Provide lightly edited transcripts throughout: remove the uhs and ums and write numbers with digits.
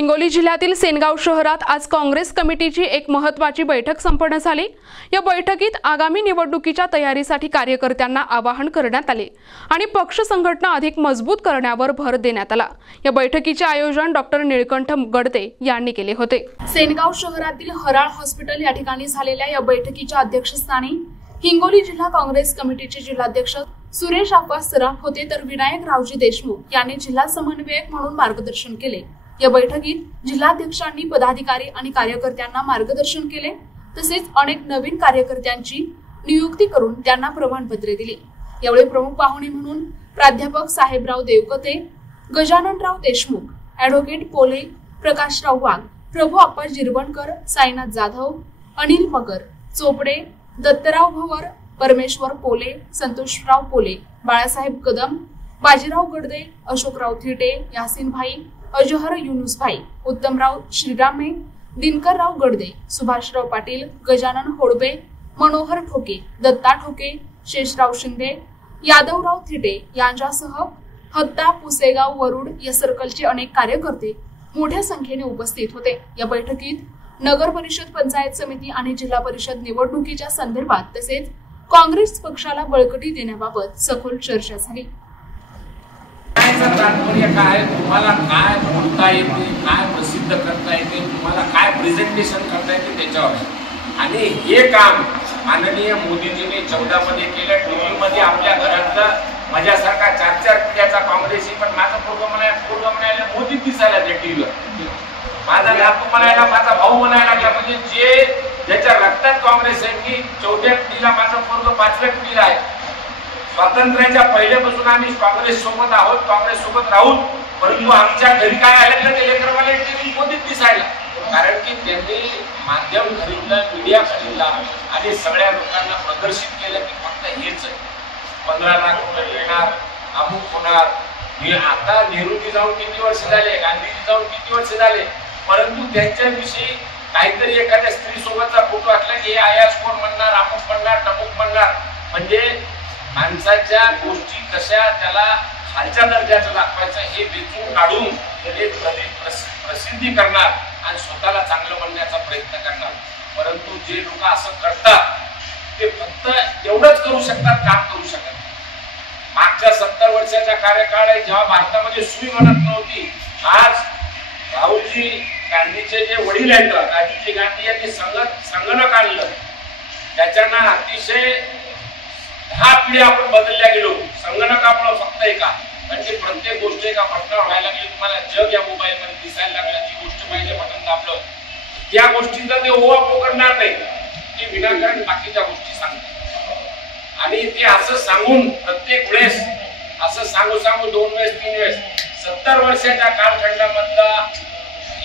हिंगोली जिल्ह्यातील सेनगाव शहरात आज काँग्रेस कमिटीची एक महत्त्वाची बैठक संपन्न झाली। या बैठकीत आगामी निवडणुकीच्या तयारीसाठी कार्यकर्त्यांना आवाहन करण्यात आले आणि पक्ष संघटना अधिक मजबूत करण्यावर भर देण्यात आला। या बैठकीचे आयोजन डॉक्टर निळकंठ गडदे यांनी केले होते। सेनगाव शहरातील हराळ हॉस्पिटल या ठिकाणी झालेल्या या बैठकीच्या अध्यक्षस्थानी हिंगोली जिल्हा काँग्रेस कमिटीचे जिल्हाध्यक्ष सुरेश आप्पा सराफ होते, तर विनायक रावजी देशमुख यांनी जिल्हा समन्वयक म्हणून मार्गदर्शन केले। या बैठकीत जिल्हाध्यक्षांनी पदाधिकारी आणि कार्यकर्त्यांना मार्गदर्शन केले, तसेच अनेक नवीन कार्यकर्त्यांची नियुक्ती करून त्यांना प्रमाणपत्रे दिली। यावेळी प्रमुख पाहुणे म्हणून प्राध्यापक साहेबराव देवकते, गजाननराव देशमुख, ॲडव्होकेट पोले, प्रकाशराव वाघ, प्रभू आप्पा जिरवणकर, साईनाथ जाधव, अनिल मगर, चोपडे, दत्तराव भवर, परमेश्वर पोले, संतोषराव पोले, बाळासाहेब कदम, बाजीराव गडदे, अशोकराव थिटे, यासीन भाई, अजहर युनुस भाई, उत्तमराव श्रीरामे, दिनकरराव गडदे, सुभाषराव पाटील, गजानन होडबे, मनोहर ठोके, दत्ता ठोके, शेषराव शिंदे, यादवराव थिटे यांच्यासह हत्ता, पुसेगाव, वरुड या सर्कलचे अनेक कार्यकर्ते मोठ्या संख्येने उपस्थित होते। या बैठकीत नगर परिषद, पंचायत समिती आणि जिल्हा परिषद निवडणुकीच्या संदर्भात तसेच काँग्रेस पक्षाला बळकटी देण्याबाबत सखोल चर्चा झाली। तात्पर्य काय, तुम्हाला काय बोलता येते, काय प्रसिद्ध करता येते, तुम्हाला काय प्रेझेंटेशन करता येते त्याच्यावर आहे। आणि हे काम माननीय मोदीजींनी 14 मध्ये केलं। टीव्हीमध्ये आपल्या घरातलं माझ्यासारखा 4-4 पिढ्याचा काँग्रेसी, पण माझं पूर्व म्हणायला मोदी दिसायला त्या टीव्हीवर, माझा नातू म्हणायला, माझा भाऊ म्हणायला लागला। म्हणजे जे ज्याच्या रक्तात काँग्रेस आहे, की 4थ्या पिढीला माझं पूर्व 5व्या पिढीला आहे। स्वातंत्र्याच्या पहिल्यापासून आम्ही काँग्रेस सोबत आहोत, काँग्रेस सोबत राहू, परंतु आमच्या घरी काय आलं ते लेकरवाले टीव्ही मोदीत दिसायला, कारण की त्यांनी माध्यम खरीदलं, मीडिया खरीदला आणि सगळ्या लोकांना प्रदर्शित केलं की फक्त हेच आहे, 15 लाख रुपये मिळणार, अमुक होणार। हे आता नेहरूजी जाऊन किती वर्ष झाले, गांधीजी जाऊन किती वर्ष झाले, परंतु त्यांच्याविषयी काहीतरी एखाद्या स्त्री सोबतचा फोटो असला की हे आयास कोण म्हणणार, अमुक म्हणणार, टमुक म्हणणार। म्हणजे माणसाच्या गोष्टी कशा त्याला खालच्या दर्जाचं दाखवायचं हे वेचून काढून ते प्रसिद्धी करणार आणि स्वतःला चांगलं म्हणण्याचा प्रयत्न करणार। परंतु जे लोक असं करतात ते फक्त एवढंच करू शकतात, काम करू शकत नाही। मागच्या 70 वर्षाच्या कार्यकाळात जेव्हा भारतामध्ये सुई म्हणत नव्हती, आज राहुलजी गांधीचे जे वडील आहेत, राजीवजी गांधी यांनी संगणक आणलं, त्याच्यानं अतिशय 10 पिढ्या आपण बदलल्या गेलो संगणकामुळे फक्त एका, म्हणजे प्रत्येक गोष्ट एका बटनावर व्हायला लागली। तुम्हाला जग या मोबाईल मध्ये दिसायला लागलं, जी गोष्ट पाहिजे बटन दाबलं, त्या गोष्टीचा ते ओवा पकडणार नाही, ते विनाकारण बाकीच्या गोष्टी सांगतात। आणि ते असं सांगून प्रत्येक वेळेस असं सांगू 2 वेळेस 3 वेळेस 70 वर्षाच्या कालखंडामधला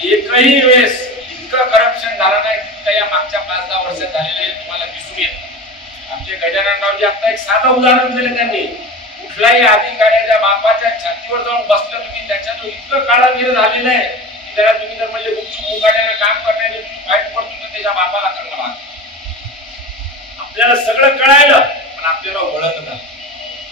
एकही वेळेस इतकं करप्शन झालं नाही तितकं या मागच्या 5-10 वर्षात झालेले तुम्हाला दिसून येतं। आमचे गजाननरावजी आता एक साधं उदाहरण दिलं त्यांनी, कुठलाही अधिकाऱ्याच्या बापाच्या छातीवर जाऊन बसलं तुम्ही, त्याच्यातून इतकं काळागिर झालेलं आहे की त्याला तुम्ही जर म्हणजे गुपचूप मुकाट्याने काम करण्याचे तुम्ही फाईट पडतो तर त्याच्या बापाला करणं भाग। आपल्याला सगळं कळायलं पण आपल्याला ओळख झालं,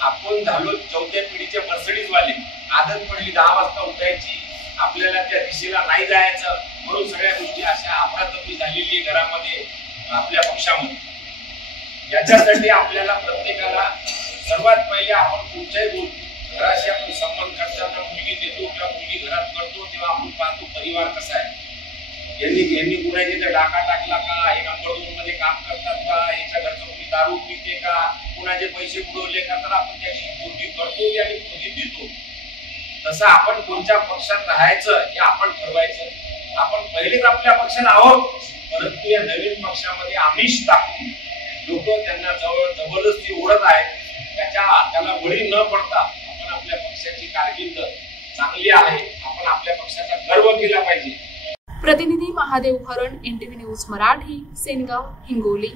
आपण झालो 4थ्या पिढीचे मर्सिडीज वाले। आदत पडली 10 वाजता उठायची, आपल्याला त्या दिशेला नाही जायचं, म्हणून सगळ्या गोष्टी अशा अफरातफरी झालेली आपल्या पक्षामध्ये। याच्यासाठी आपल्याला प्रत्येकाला सर्वात पहिले आपण कुठच्याही घराशी आपण संबंध करताना मुलगी देतो किंवा मुलगी घरात करतो तेव्हा आपण पाहतो परिवार कसा आहे, यांनी कुणाची तर डाका टाकला का, हे नंबर 2 मध्ये काम करतात का, याच्या घरचं कोणी दारू पिते का, कुणाचे पैसे बुडवले का, तर आपण त्याची मुलगी करतो आणि मुलगी देतो। तसं आपण कोणत्या पक्षात राहायचं हे आपण ठरवायचं। आपण पहिलेच आपल्या पक्षात आहोत, परंतु या नवीन पक्षामध्ये आमिष टाकून लोक त्यांना जबरदस्ती ओढत आहेत, त्याला बळी न पडता आपण आपल्या पक्षाची कारकीर्द चांगली आहे, आपण आपल्या पक्षाचा गर्व केला पाहिजे। प्रतिनिधी महादेव हरण, NTV न्यूज मराठी, सेनगाव, हिंगोली।